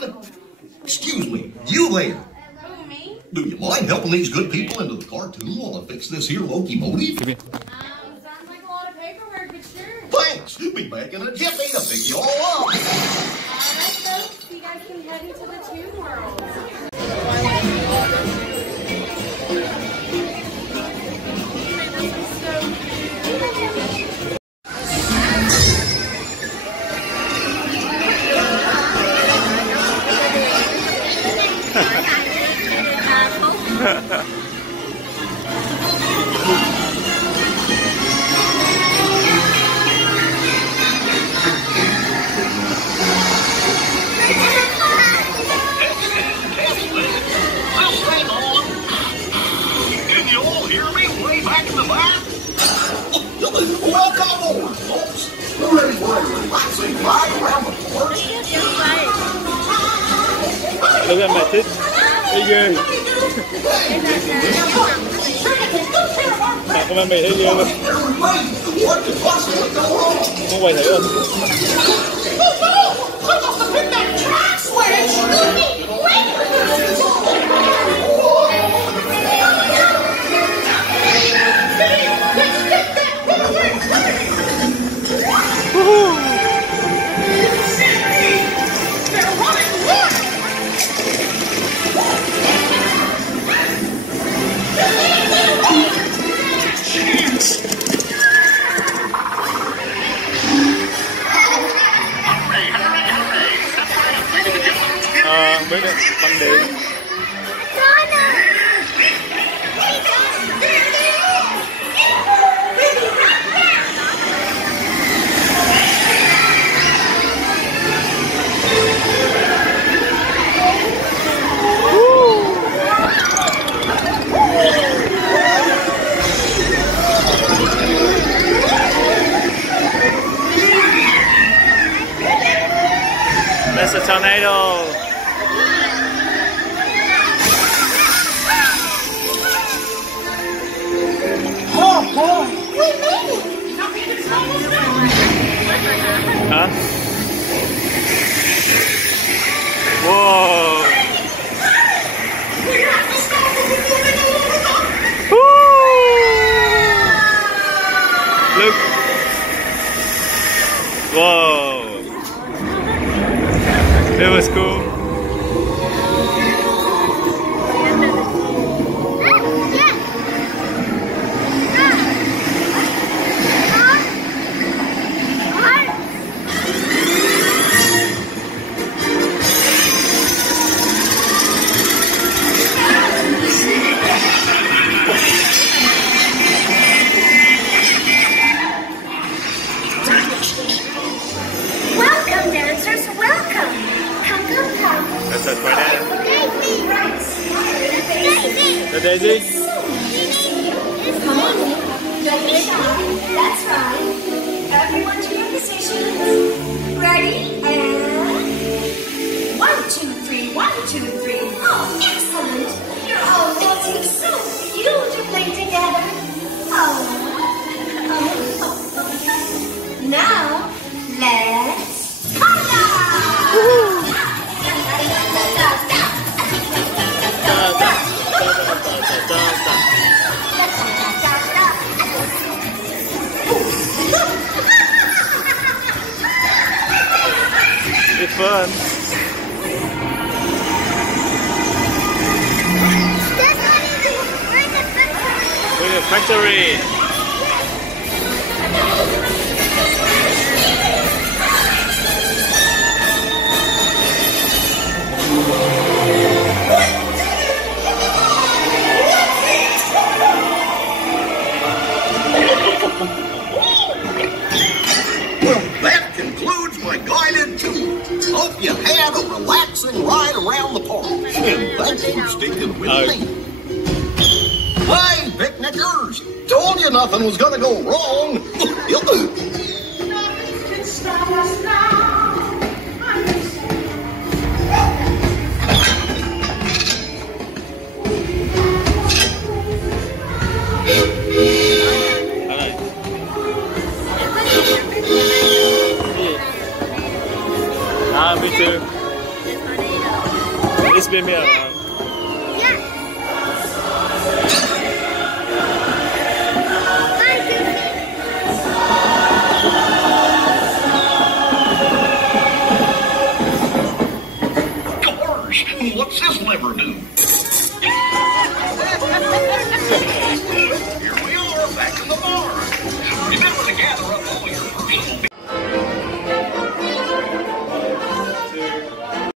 mine. Excuse me, you there. Who, me? Do you mind helping these good people into the cartoon while I fix this here locomotive? Sounds like a lot of paperwork, but sure. Thanks. Be back in a jiffy to pick you all up. Alright, folks, you guys can head into the Tube World. Welcome aboard, folks. We're ready for a relaxing ride around the port. Look at my tits. Hey, good. Cảm ơn mày thấy nhiều luôn. Không quay thấy không? Mấy cái băng đế. That's a tornado. Huh? Whoa! Look! Whoa! It was cool. Welcome, dancers, welcome. Come. That's a tornado. Daisy. The Daisy? It's Minnie. Don't be shy. That's right. Everyone to your positions. Ready? And 1, 2, 3, 1, 2, 3. Oh, excellent. You're all dancing so beautifully together. Now, let's holla! It's fun. We're in the factory. Well, that concludes my guided tour. Hope you had a relaxing ride around the park. And thanks for sticking with me. Hey, picnickers! Told you nothing was gonna go wrong. Nothing can stop us now. Me too. It's been me around. Yeah. Bye, Gosh, what's this lever do? Here